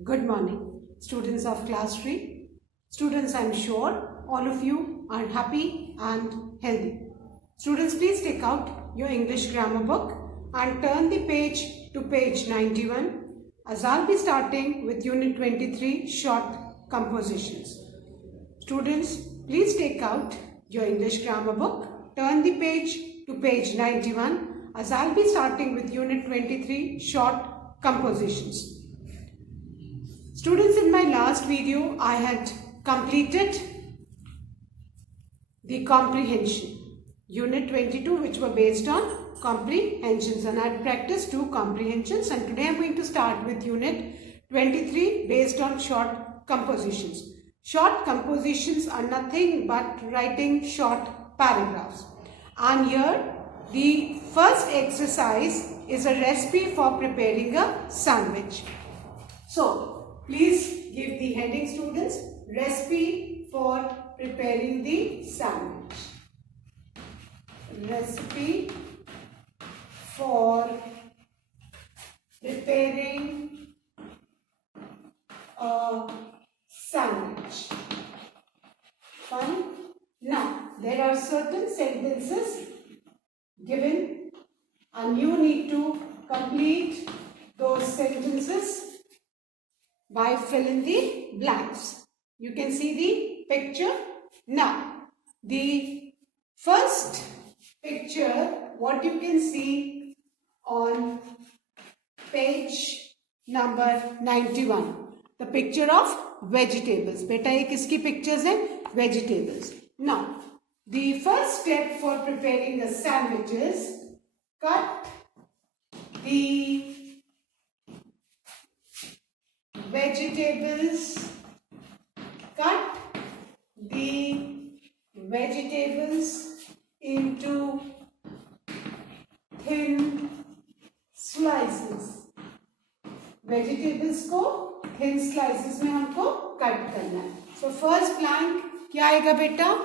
Good morning, students of class 3. Students, I am sure all of you are happy and healthy. Students, please take out your English grammar book and turn the page to page 91, as I'll be starting with Unit 23, Short Compositions. Students, please take out your English grammar book, turn the page to page 91, as I'll be starting with Unit 23, Short Compositions. Students, in my last video, I had completed the comprehension, Unit 22, which were based on comprehensions, and I had practiced 2 comprehensions, and today I am going to start with Unit 23 based on short compositions. Short compositions are nothing but writing short paragraphs, and here the first exercise is a recipe for preparing a sandwich. So, please give the heading, students, recipe for preparing the sandwich. Recipe for preparing a sandwich. Fine. Now, there are certain sentences given and you need to complete those sentences by filling the blanks. You can see the picture. Now, the first picture, what you can see on page number 91, the picture of vegetables. Beta, ye kiski pictures hai? Vegetables. Now, the first step for preparing a sandwich is cut the vegetables. Cut the vegetables into thin slices. Vegetables को thin slices में हमको cut करना है. So first blank क्या आएगा बेटा?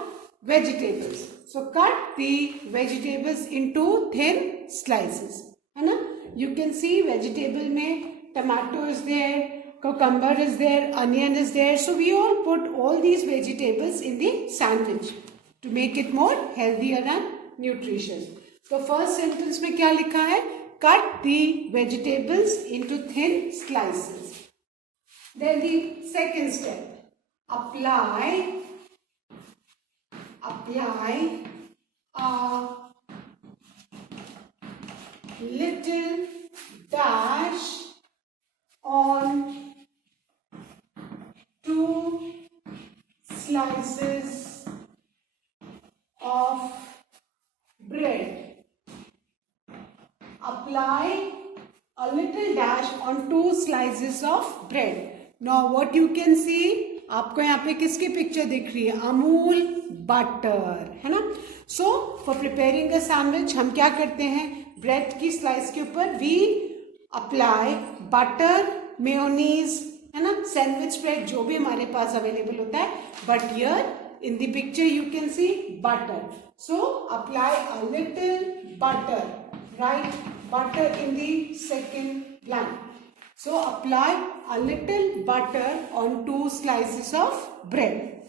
Vegetables. So cut the vegetables into thin slices. है ना? You can see vegetable में tomato is there, cucumber is there, onion is there. So we all put all these vegetables in the sandwich to make it more healthier and nutritious. So first sentence में क्या लिखा है? Cut the vegetables into thin slices. Then the second step, apply a little dash on 2 slices of bread. Apply a little dash on 2 slices of bread. Now what you can see, आपको यहाँ पे किसकी पिक्चर दिख रही है? अमूल बटर, है ना? So for preparing a sandwich हम क्या करते हैं? ब्रेड की स्लाइस के ऊपर we apply butter, mayonnaise, है ना? सैंडविच ब्रेड जो भी हमारे पास अवेलेबल होता है. But here in the picture you can see butter. So apply a little butter. Write butter in the second blank. So apply a little butter on 2 slices of bread.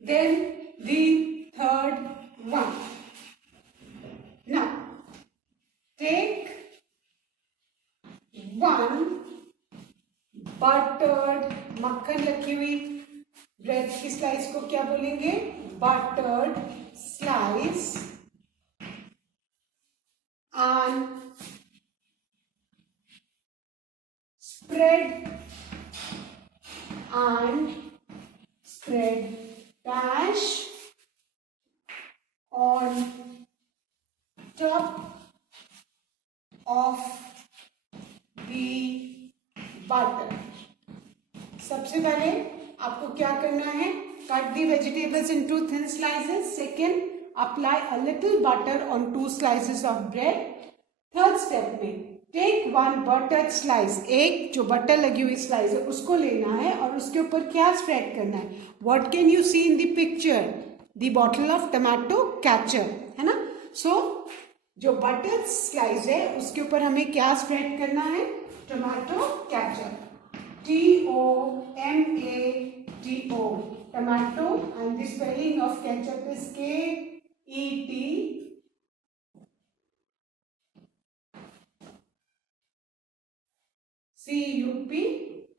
Then the third one. Now take 1 buttered, मक्खन रखी हुई ब्रेड की स्लाइस को क्या बोलेंगे? बटर्ड slice. And spread dash on top of the butter. सबसे पहले आपको क्या करना है? Cut the vegetables into thin slices. Second, apply a little butter on 2 slices of bread. Third step में take 1 buttered slice, एक जो बटर लगी हुई स्लाइस है उसको लेना है और उसके ऊपर क्या स्प्रेड करना है? What can you see in the picture? The bottle of tomato ketchup, है ना? So जो बटर स्लाइस है उसके ऊपर हमें क्या स्प्रेड करना है? Tomato ketchup. T-O-M-A-T-O, tomato, and the spelling of ketchup is K-E-T-C-U-P,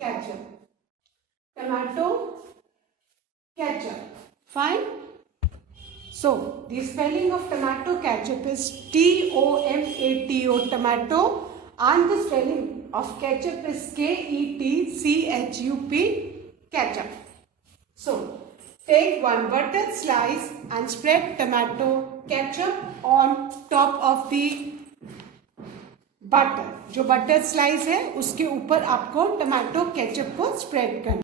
ketchup. Tomato, ketchup. Fine. So the spelling of tomato ketchup is T-O-M-A-T-O, tomato, and the spelling of ketchup is K-E-T-C-H-U-P, ketchup. So take one buttered slice and spread tomato ketchup on top of the butter. जो butter slice है उसके ऊपर आपको tomato ketchup को स्प्रेड करना.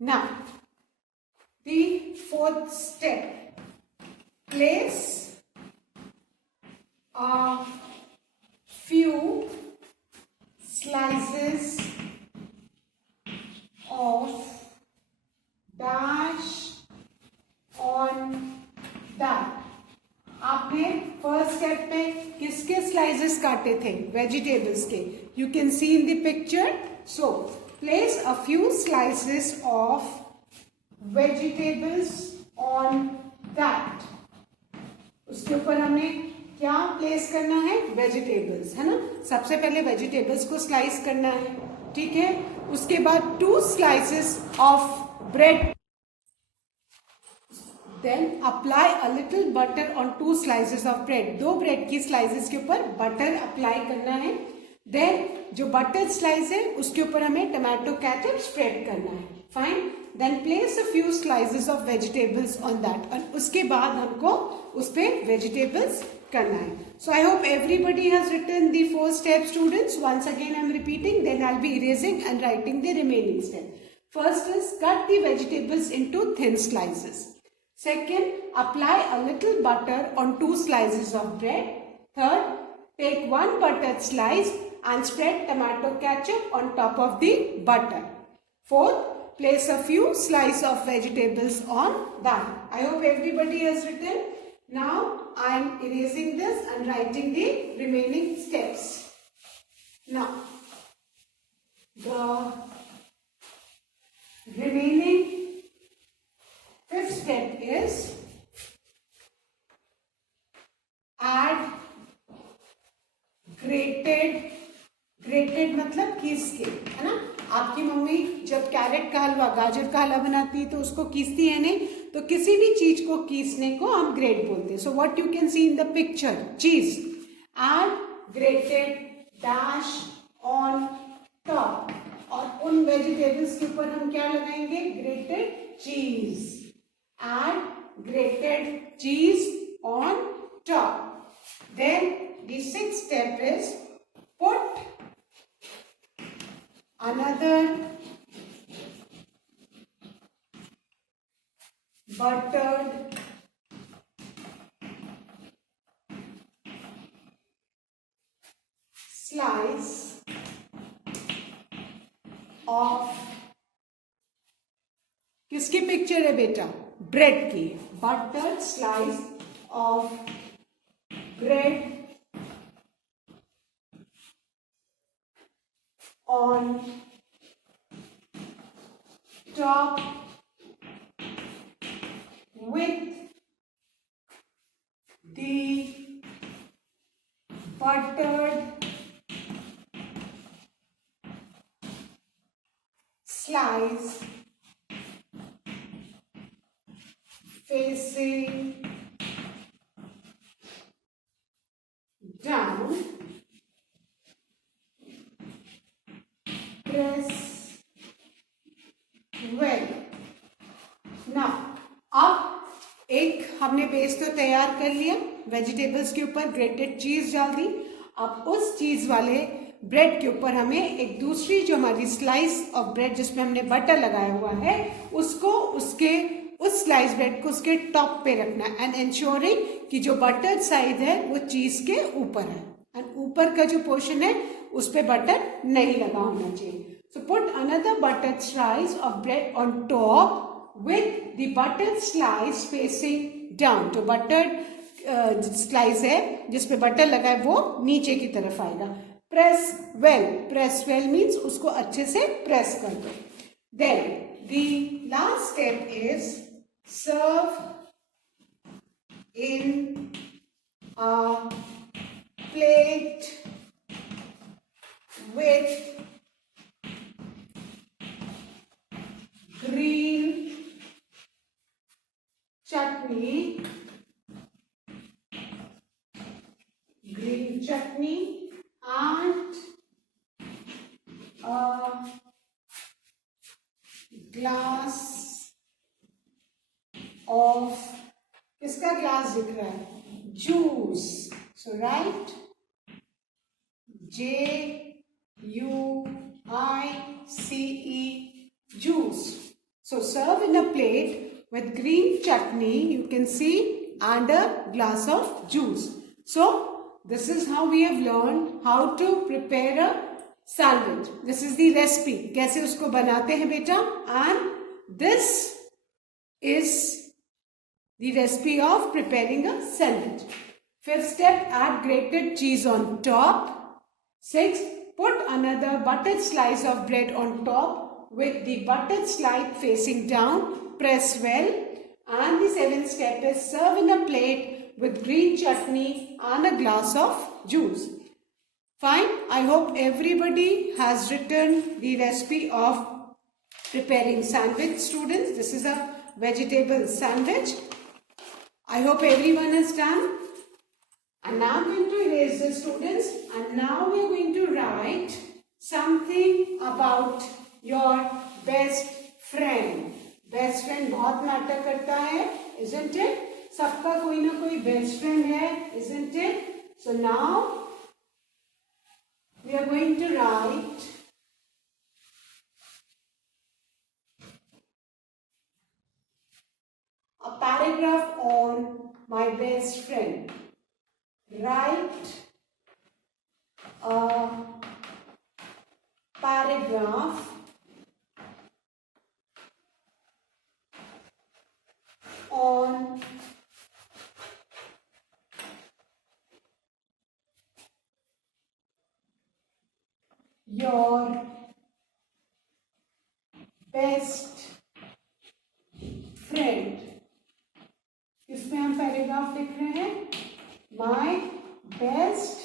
Now the fourth step, place a few slices of dash on that. आपने first step पे किसके स्लाइसेस काटे थे? वेजिटेबल्स के. You can see in the picture. So place a few slices of vegetables on that. उसके ऊपर हमने क्या प्लेस करना है? वेजिटेबल्स, है ना. सबसे पहले वेजिटेबल्स को स्लाइस करना है, ठीक है. उसके बाद 2 slices of bread. Then apply a little butter on 2 slices of bread. 2 ब्रेड की स्लाइसेस के ऊपर बटर अप्लाई करना है. देन जो बटर स्लाइस है उसके ऊपर हमें टमाटो केचप स्प्रेड करना है. Fine. Then place a few slices of vegetables on that. और उसके बाद हमको उस पे वेजिटेबल्स करना है. So I hope everybody has written the 4 steps, students. Once again I am repeating, then I'll be erasing and writing the remaining step. First is cut the vegetables into thin slices. Second, apply a little butter on 2 slices of bread. Third, take 1 buttered slice and spread tomato ketchup on top of the butter. Fourth, place a few slices of vegetables on that. I hope everybody has written. Now I am erasing this and writing the remaining steps. Now the remaining 5th step is add grated मतलब कीस के, है ना. आपकी मम्मी जब कैरेट का हलवा, गाजर का हलवा बनाती है तो उसको कीसती है नहीं, तो किसी भी चीज को कीसने को हम ग्रेट बोलते हैं. So what you can see in the picture, cheese. Add grated dash on top. और उन वेजिटेबल्स के ऊपर हम क्या लगाएंगे? ग्रेटेड चीज. Add grated cheese on top. Then the 6th step is put another buttered slice of, किसकी पिक्चर है बेटा? ब्रेड की. Buttered slice of bread on top with the buttered slice facing down. Press well. Now, अब एक हमने बेस तो तैयार कर लिया. वेजिटेबल्स के ऊपर ग्रेटेड चीज डाल दी. अब उस चीज वाले ब्रेड के ऊपर हमें एक दूसरी जो हमारी स्लाइस ऑफ ब्रेड जिसमें हमने बटर लगाया हुआ है उसको उस स्लाइस ब्रेड को उसके टॉप पे रखना है. एंड इंश्योरिंग कि जो बटर साइड है वो चीज के ऊपर है. एंड ऊपर का जो पोर्शन है उस पे बटर नहीं लगा होना चाहिए. So put another butter slice of bread on top with the buttered slice facing down. तो बटर्ड स्लाइस है जिसपे बटर लगा है वो नीचे की तरफ आएगा. Press well, press well means उसको अच्छे से प्रेस कर दो. Then the last step is serve in a plate with green chutney, and a glass of, किसका ग्लास दिख रहा है? Juice. So write Juice, juice. So serve in a plate with green chutney, you can see, and a glass of juice. So this is how we have learned how to prepare a sandwich. This is the recipe. कैसे उसको बनाते हैं बेटा? And this is the recipe of preparing a sandwich. Fifth step, add grated cheese on top. 6, put another buttered slice of bread on top with the buttered slice facing down. Press well. And the 7th step is serve in a plate with green chutney and a glass of juice. Fine. I hope everybody has written the recipe of preparing sandwich, students. This is a vegetable sandwich. I hope everyone has done. And now I'm going to erase the students, and now we are going to write something about your best friend. Best friend बहुत मैटर करता है, isn't it? सबका कोई ना कोई best friend है, isn't it? So now we are going to write a paragraph on my best friend. Write a paragraph on your best friend. इसमें हम पैराग्राफ लिख रहे हैं my best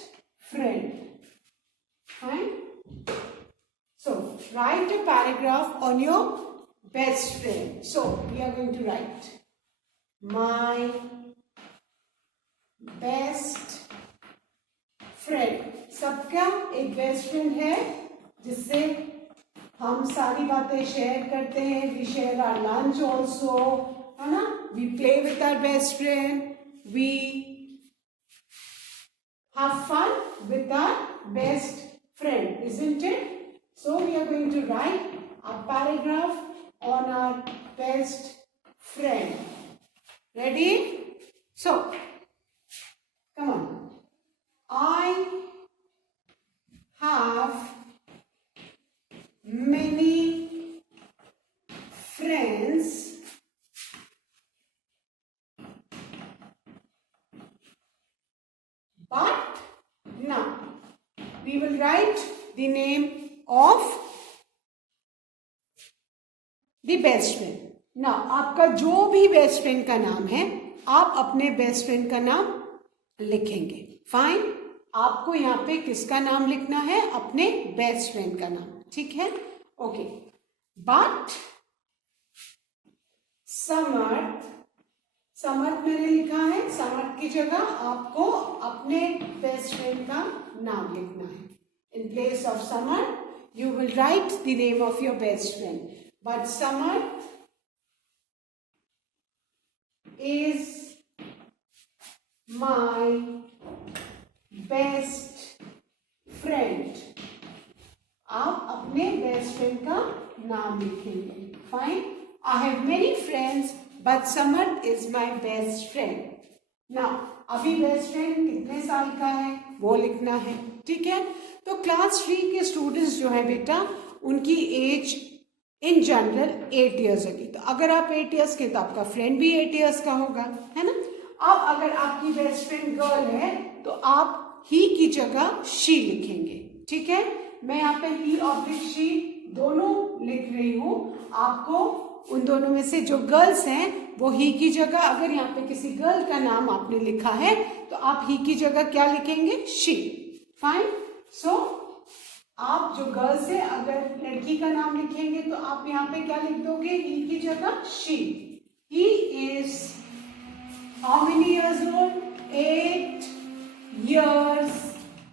friend. Fine. So write a paragraph on your best friend. So we are going to write my best friend. सबका एक best friend है जिससे हम सारी बातें शेयर करते हैं. We share our lunch also, है ना? We play with our best friend. We have fun with our best friend, isn't it? So we are going to write a paragraph on our best friend. Ready? So, come on. I have many friends but now we will write the name of the best friend. Now आपका जो भी best friend का नाम है आप अपने best friend का नाम लिखेंगे. फाइन. आपको यहाँ पे किसका नाम लिखना है? अपने बेस्ट फ्रेंड का नाम. ठीक है? ओके. बट समर्थ मैंने लिखा है. समर्थ की जगह आपको अपने बेस्ट फ्रेंड का नाम लिखना है. In place of Samarth, you will write the name of your best friend. But Samarth is my best friend. आप अपने बेस्ट फ्रेंड का नाम लिखेंगे. Fine. I have many friends, but Samarth is my best friend. Now, अभी best friend कितने साल का है वो लिखना है. ठीक है? तो क्लास 3 के स्टूडेंट्स जो हैं बेटा उनकी एज इन जनरल 8 ईयर्स होगी. तो अगर आप 8 ईयर्स के तो आपका फ्रेंड भी 8 ईयर्स का होगा, है ना? अब अगर आपकी बेस्ट फ्रेंड गर्ल है तो आप ही की जगह शी लिखेंगे. ठीक है, मैं यहाँ पे ही ऑब्लिक शी दोनों लिख रही हूँ। आपको उन दोनों में से जो गर्ल्स हैं वो ही की जगह, अगर यहाँ पे किसी गर्ल का नाम आपने लिखा है तो आप ही की जगह क्या लिखेंगे, शी। फाइन। सो आप जो गर्ल्स है अगर लड़की का नाम लिखेंगे तो आप यहाँ पे क्या लिख दोगे, ही की जगह she. He is how many years old, 8 years.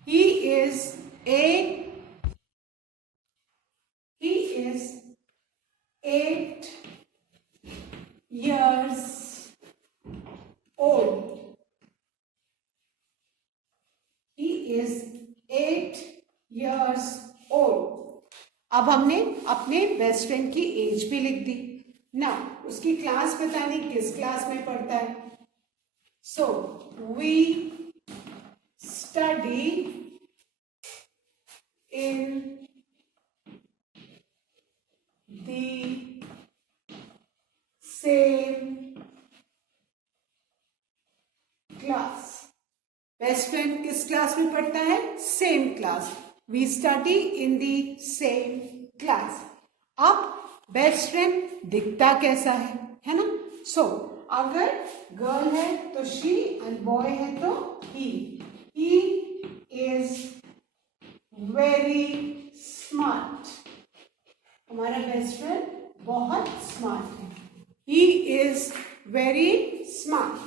He is 8 years old. He is 8 years old. अब हमने अपने बेस्ट फ्रेंड की एज भी लिख दी ना, उसकी क्लास बतानी किस क्लास में पढ़ता है। So we study in the same class. Best friend किस क्लास में पढ़ता है, same class. We study in the same class. अब बेस्ट फ्रेंड दिखता कैसा है ना। सो अगर गर्ल है तो शी एंड बॉय है तो ही। He is very smart. हमारा बेस्ट फ्रेंड बहुत स्मार्ट है। He is very smart.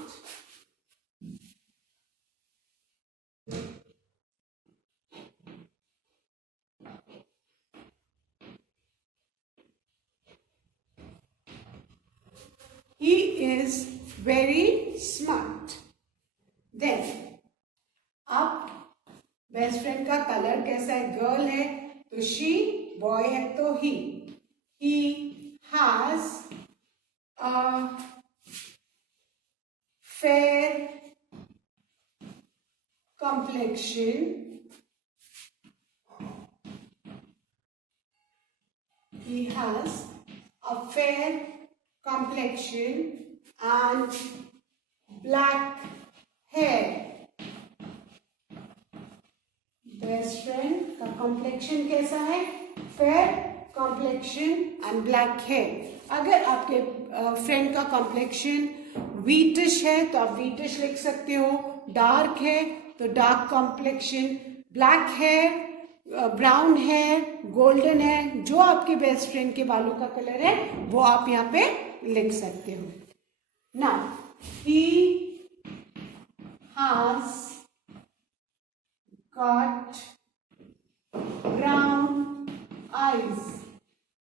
He is very smart. Then अब बेस्ट फ्रेंड का कलर कैसा है, गर्ल है तो शी, बॉय है तो he. He has a fair complexion. He has a fair complexion and black hair. Best friend का complexion कैसा है, fair complexion and black hair. अगर आपके फ्रेंड का कॉम्प्लेक्शन व्हीटिश है तो आप व्हीटिश लिख सकते हो, डार्क है तो dark complexion, black hair, brown hair, golden है, जो आपके बेस्ट फ्रेंड के बालों का कलर है वो आप यहाँ पे लिख सकते हो। Now he has got brown eyes.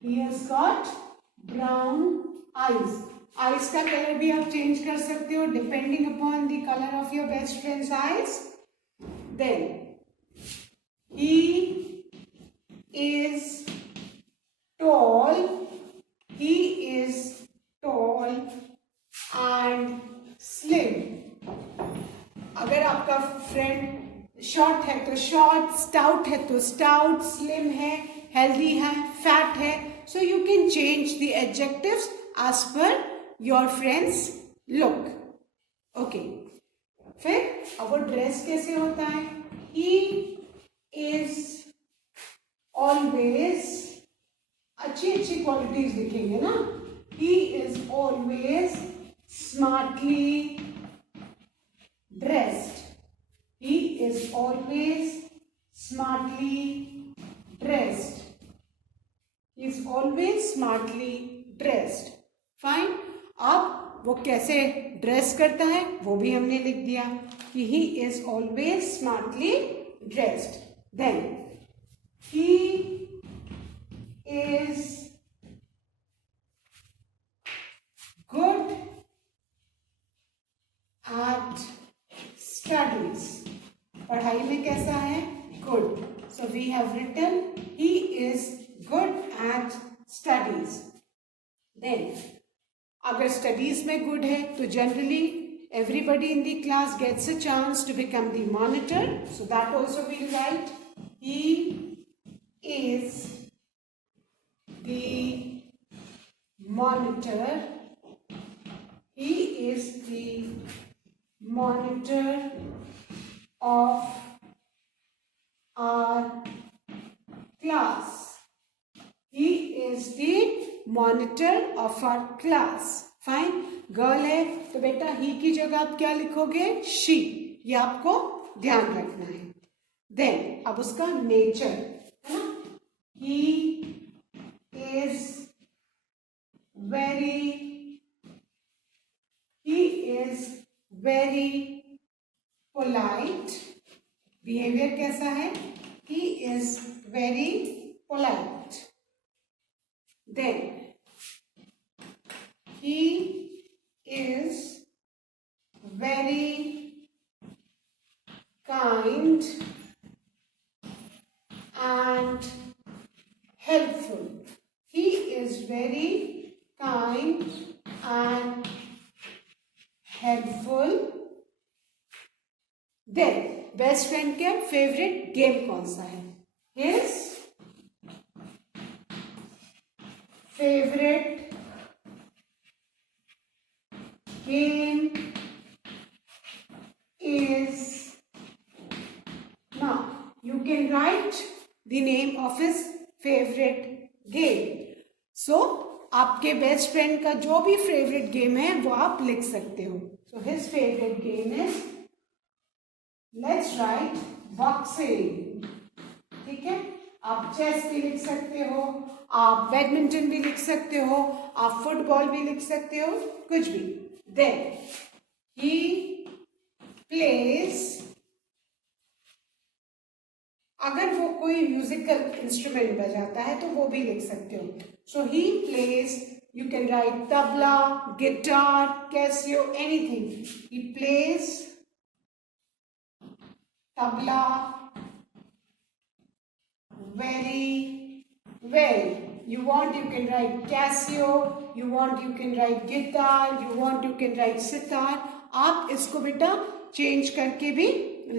He has got brown eyes. Eyes का कलर भी आप चेंज कर सकते हो depending upon the colour of your best friends eyes. Then he is tall. He is tall and slim. अगर आपका friend short है तो शॉर्ट, स्टाउट है तो स्टाउट, स्लिम है, हेल्दी है, फैट है, so you can change the adjectives as per your friends look. Okay, फिर अब वो ड्रेस कैसे होता है, ही इज ऑलवेज, अच्छी अच्छी क्वालिटीज दिखेंगे ना, he is always smartly dressed. He is always smartly dressed. He is always smartly dressed. Fine. अब वो कैसे ड्रेस करता है वो भी हमने लिख दिया कि he is always smartly dressed. Then he is good at studies. पढ़ाई में कैसा है, good. So we have written he is good at studies. Then अगर स्टडीज में गुड है तो generally everybody in the class gets a chance to become the monitor, so that also will write he is the monitor. He is the monitor of our class. He is the monitor of our class. Fine. Girl है तो बेटा ही की जगह आप क्या लिखोगे? शी. ये आपको ध्यान रखना है. देन अब उसका नेचर है ना. He is very polite. Behaviour कैसा है? He is very polite. Then he is very kind and helpful. He is very kind and helpful. Then best friend के फेवरेट गेम कौन सा है? His favorite game is, now you can write the name of his favorite game. So आपके best friend का जो भी favourite game है वो आप लिख सकते हो. So his favorite game is, let's write boxing. ठीक है. आप चेस भी लिख सकते हो, आप बैडमिंटन भी लिख सकते हो, आप फुटबॉल भी लिख सकते हो, कुछ भी. Then he plays, अगर वो कोई म्यूजिकल इंस्ट्रूमेंट बजाता है तो वो भी लिख सकते हो. So he plays, you can write tabla, guitar, Casio, anything. He plays tabla very well. You want, you can write Casio. You want, you can write guitar. You want, you can write sitar. आप इसको बेटा चेंज करके भी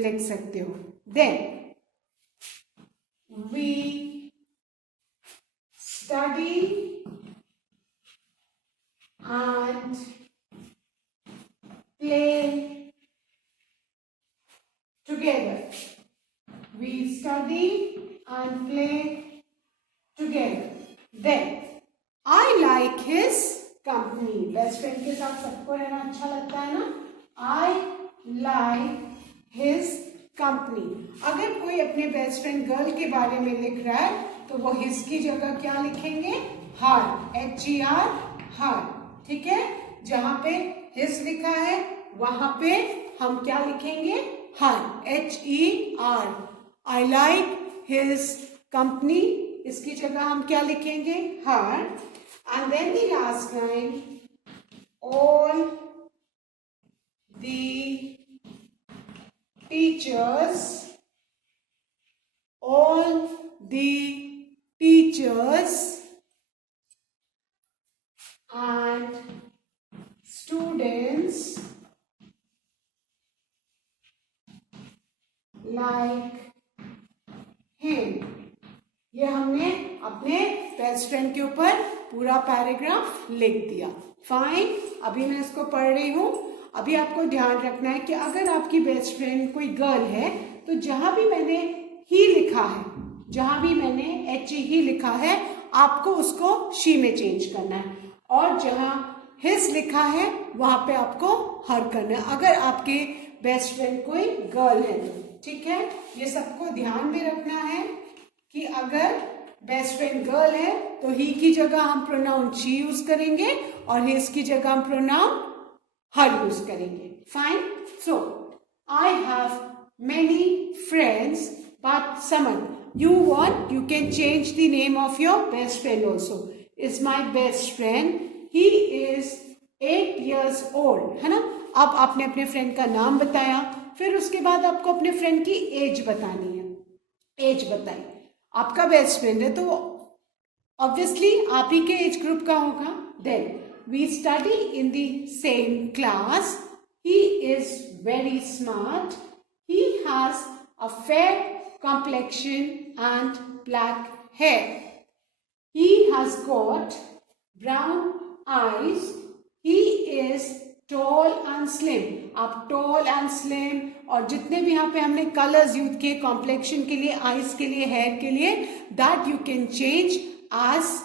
लिख सकते हो. Then we study and play together. We study and play together. Then I like his company. Best friend के साथ सबको रहना अच्छा लगता है ना. I like his company. अगर कोई अपने बेस्ट फ्रेंड गर्ल के बारे में लिख रहा है तो वो his की जगह क्या लिखेंगे? her. HER, her. ठीक है. जहां पे his लिखा है वहां पे हम क्या लिखेंगे? her. HER. I like his company. इसकी जगह हम क्या लिखेंगे? her. And then the last line, all the teachers and students like him. ये हमने अपने बेस्ट फ्रेंड के ऊपर पूरा पैराग्राफ लिख दिया. फाइन. अभी मैं इसको पढ़ रही हूँ. अभी आपको ध्यान रखना है कि अगर आपकी बेस्ट फ्रेंड कोई गर्ल है तो जहां भी मैंने ही लिखा है, जहां भी मैंने HE लिखा है, आपको उसको शी में चेंज करना है. और जहां हिज लिखा है वहां पे आपको हर करना है अगर आपके बेस्ट फ्रेंड कोई गर्ल है तो. ठीक है. ये सबको ध्यान में रखना है कि अगर बेस्ट फ्रेंड गर्ल है तो ही की जगह हम प्रोनाउन शी यूज करेंगे और हिज की जगह हम प्रोनाउन हर यूज करेंगे. फाइन. सो आई have many friends but someone, you want, you can change the name of your best friend also. Is my best friend, he is 8 years old. है ना. अब आपने अपने फ्रेंड का नाम बताया, फिर उसके बाद आपको अपने फ्रेंड की एज बतानी है. एज बताई. आपका बेस्ट फ्रेंड है तो ऑब्वियसली आप ही के एज ग्रुप का होगा. Then we study in the same class. He is very smart. He has a fair complexion and black hair. He has got brown eyes. He is tall and slim, आप tall and slim, और जितने भी यहाँ पे हमने colours use किए कॉम्प्लेक्शन के लिए, आईज के लिए, हेयर के लिए, that you can change as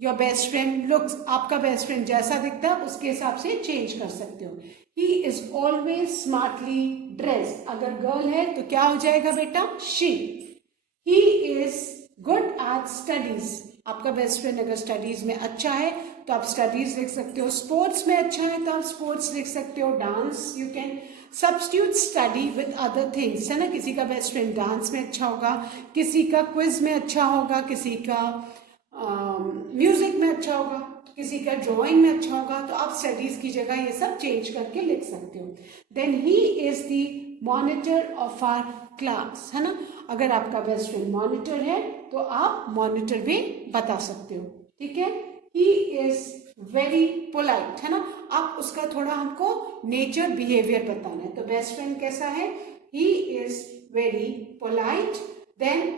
your best friend looks. आपका बेस्ट फ्रेंड जैसा दिखता है उसके हिसाब से चेंज कर सकते हो। He is always smartly dressed, अगर गर्ल है तो क्या हो जाएगा बेटा, शी। ही इज गुड एट स्टडीज, आपका बेस्ट फ्रेंड अगर स्टडीज में अच्छा है तो आप स्टडीज लिख सकते हो, स्पोर्ट्स में अच्छा है तो आप स्पोर्ट्स लिख सकते हो, dance you can substitute study with other things, है ना। किसी का बेस्ट फ्रेंड डांस में अच्छा होगा, किसी का क्विज में अच्छा होगा, किसी का म्यूजिक में अच्छा होगा, किसी का ड्राइंग में अच्छा होगा, तो आप स्टडीज की जगह ये सब चेंज करके लिख सकते हो। Then he is the monitor of our class, है ना। अगर आपका बेस्ट फ्रेंड मॉनिटर है तो आप मॉनिटर भी बता सकते हो, ठीक है। ही इज वेरी पोलाइट, है ना। आप उसका थोड़ा हमको नेचर बिहेवियर बताना है, तो बेस्ट फ्रेंड कैसा है, he is very polite. Then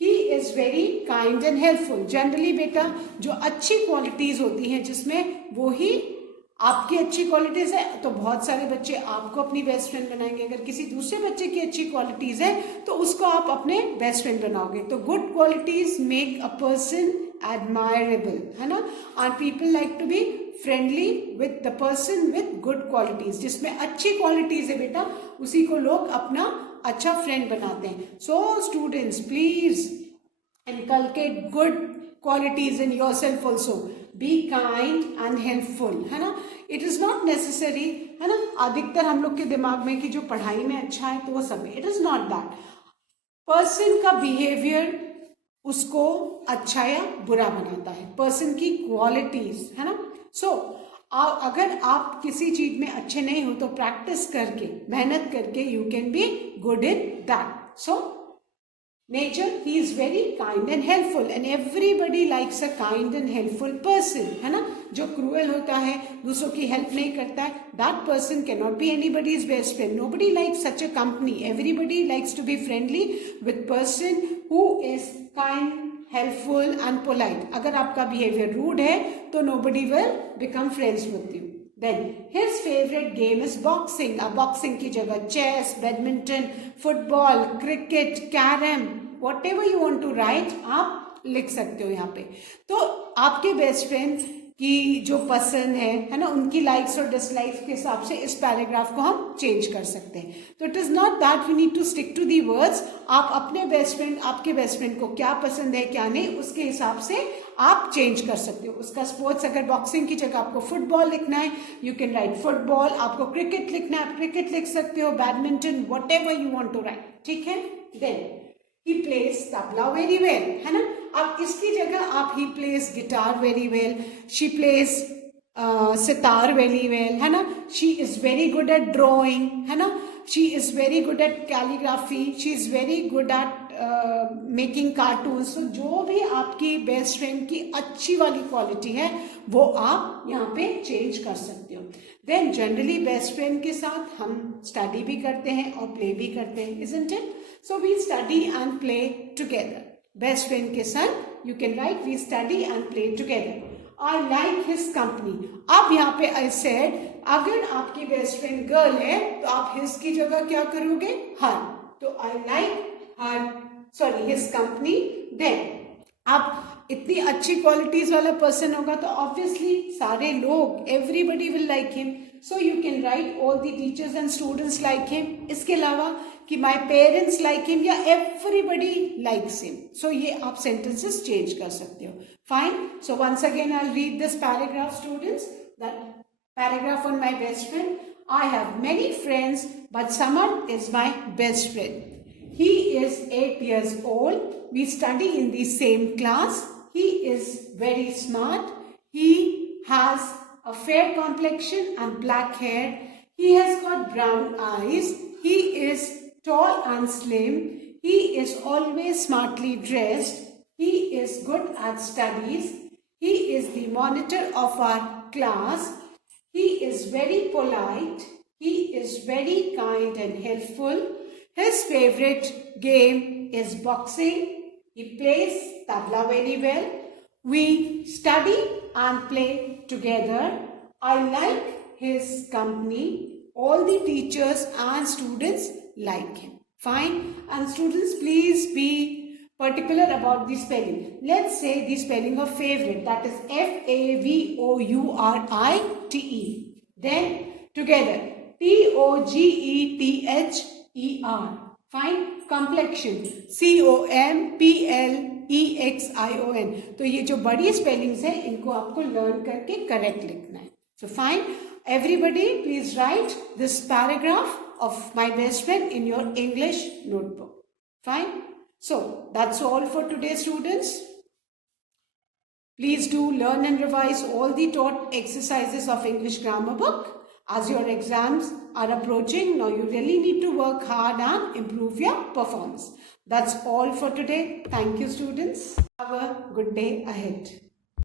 he is very kind and helpful. Generally बेटा जो अच्छी क्वालिटीज होती हैं जिसमें वो ही आपकी अच्छी क्वालिटीज है तो बहुत सारे बच्चे आपको अपनी बेस्ट फ्रेंड बनाएंगे, अगर किसी दूसरे बच्चे की अच्छी क्वालिटीज है तो उसको आप अपने बेस्ट फ्रेंड बनाओगे। तो good qualities make a person admirable, है ना, and people like to be friendly with the person with good qualities. जिसमें अच्छी क्वालिटीज है बेटा उसी को लोग अपना अच्छा फ्रेंड बनाते हैं। So students please inculcate good qualities in yourself also. Be kind and helpful, है ना। It is not necessary, है ना, अधिकतर हम लोग के दिमाग में कि जो पढ़ाई में अच्छा है तो वो सब है, it is not that. Person का बिहेवियर उसको अच्छा या बुरा बनाता है, पर्सन की क्वालिटीज, है ना। सो अगर आप किसी चीज में अच्छे नहीं हो तो प्रैक्टिस करके, मेहनत करके you can be good in that. So nature, he is very kind and helpful and everybody likes a kind and helpful person, है ना। जो क्रूएल होता है, दूसरों की हेल्प नहीं करता है, that person cannot be anybody's best friend. Nobody likes such a company. Everybody likes to be friendly with person who is kind, helpful and polite. अगर आपका behavior rude है तो nobody will become friends with you. Then his favorite game is boxing. अब boxing की जगह chess, badminton, football, cricket, carom, whatever you want to write आप लिख सकते हो यहाँ पे। तो आपके बेस्ट फ्रेंड की जो पसंद है ना, उनकी लाइक्स और डिसलाइक्स के हिसाब से इस पैराग्राफ को हम चेंज कर सकते हैं। तो it is not that you need to stick to the words. आप अपने बेस्ट फ्रेंड, आपके बेस्ट फ्रेंड को क्या पसंद है क्या नहीं, उसके हिसाब से आप चेंज कर सकते हो। उसका स्पोर्ट्स, अगर बॉक्सिंग की जगह आपको फुटबॉल लिखना है यू कैन राइट फुटबॉल, आपको क्रिकेट लिखना है आप क्रिकेट लिख सकते हो, badminton, whatever you want to write, ठीक है। Then he plays tabla very well, है ना। अब इसकी जगह आप he plays guitar very well, she plays sitar very well, है ना। she is very good at drawing, है ना, she is very good at calligraphy, she is very good at making cartoons. तो जो भी आपकी बेस्ट फ्रेंड की अच्छी वाली क्वालिटी है वो आप यहाँ पे चेंज कर सकते हो। देन जनरली बेस्ट फ्रेंड के साथ हम स्टडी भी करते हैं और प्ले भी करते हैं, isn't it? So we study and play together. Best friend के साथ you can write we study and play together. I like his company. अब यहाँ पे I said अगर आपकी बेस्ट फ्रेंड गर्ल है तो आप his की जगह क्या करोगे, her. तो I like her, sorry, his company. Then आप इतनी अच्छी क्वालिटीज वाला पर्सन होगा तो ऑब्वियसली सारे लोग, everybody will like him, so you can write all the teachers and students like him. इसके अलावा कि माय पेरेंट्स लाइक हिम या एवरीबडी लाइक्स हिम, सो ये आप सेंटेंसेस चेंज कर सकते हो। Fine, so once again I read this paragraph students, that paragraph on my best friend. I have many friends but someone is my best friend. He is 8 years old. We study in the same class. He is very smart. He has a fair complexion and black hair. He has got brown eyes. He is tall and slim. He is always smartly dressed. He is good at studies. He is the monitor of our class. He is very polite. He is very kind and helpful. His favorite game is boxing. He plays tabla very well. We study and play together. I like his company. All the teachers and students like him. Fine. And students, please be particular about the spelling. Let's say the spelling of favorite, that is Favorite. Then together Toggether. Fine. Complexion Complexion. तो ये जो बड़ी स्पेलिंग्स है इनको आपको लर्न करके करेक्ट लिखना है. So fine. Everybody, please write this paragraph of my best friend in your English notebook. Fine. So that's all for today, students. Please do learn and revise all the taught exercises of English grammar book. As your exams are approaching, now you really need to work hard and improve your performance. That's all for today. Thank you, students. Have a good day ahead.